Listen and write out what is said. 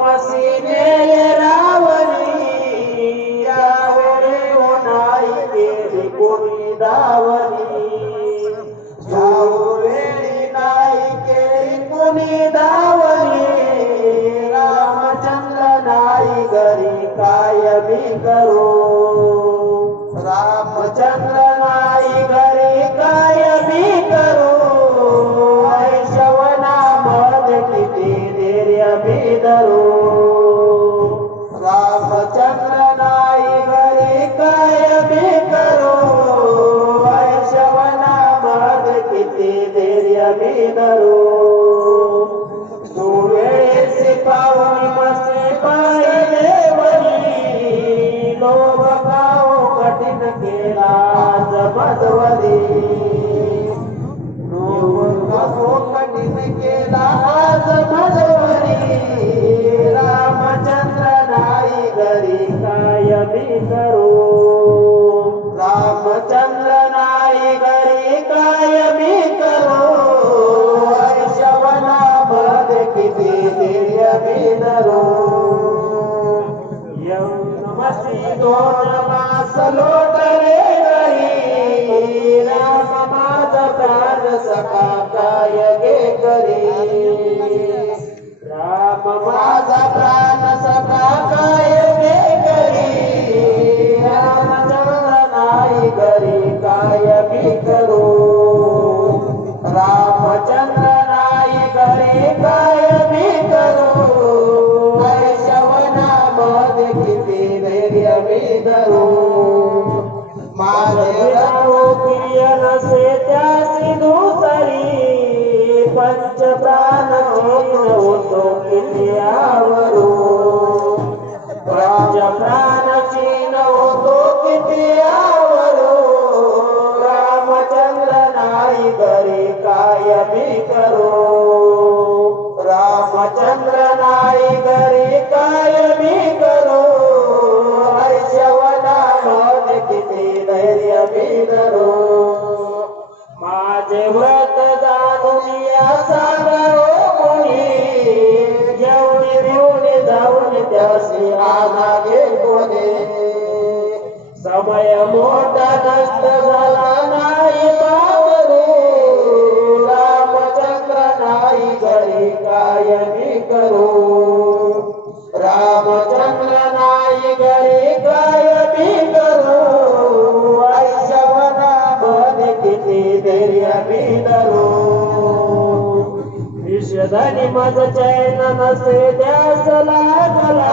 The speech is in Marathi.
मसीने रावणी यावेळी नाही केली कोणी दावणी यावेळी नाही केली कोणी दावणी रामचंद्र नाही घरी काय मी करू रामचंद्र नाही घरी काय मी करू ऐशवनामध्ये किती धैर्य मी धरू रामचंद्र नाही घरी काय मी करू ऐशवनामध्ये किती धैर्य मी धरू सुवेळेसी पाहुणी मसे पाहिले वरी लोभ खाऊ कठीण केला जमदवरी लोभ खाऊ कठीण केला जमदवरी रामचंद्र नाही घरी काय मी करू रामचंद्र नाही घरी काय मी करू ऐशवनामध्ये किती धैर्य मी धरू यवनमसी दोन मास लोटले घरी राम माझा प्राण सखा काय गे करी राम माझा प्राण सखा काय गे करी रामचंद्र नाही घरी काय मी करू रामचंद्र नाही घरी काय मी करू ऐशवनामध्ये किती धैर्य मी धरू माझे प्रिय नसे त्यासी दुसरी पंच प्राण होतो किती आवरू पंच प्राण चीन होतो किती आवरू रामचंद्र नाही घरी काय मी करू रामचंद्र नाही घरी काय मी करू ऐशवनामध्ये किती धैर्य मी धरू माझे व्रत जाणून या सागरो कोणी घेऊन घेऊन जाऊन त्यासी आनागे कोणे समय मोठा नष्ट झाला नाही बाबरू रामचंद्र नाही घरी काय मी करू रामचंद्र नाही घरी काय मी करू ऐशवनामध्ये किती धैर्य मी धरू विषधनी मज चैन नसे ध्यास लागला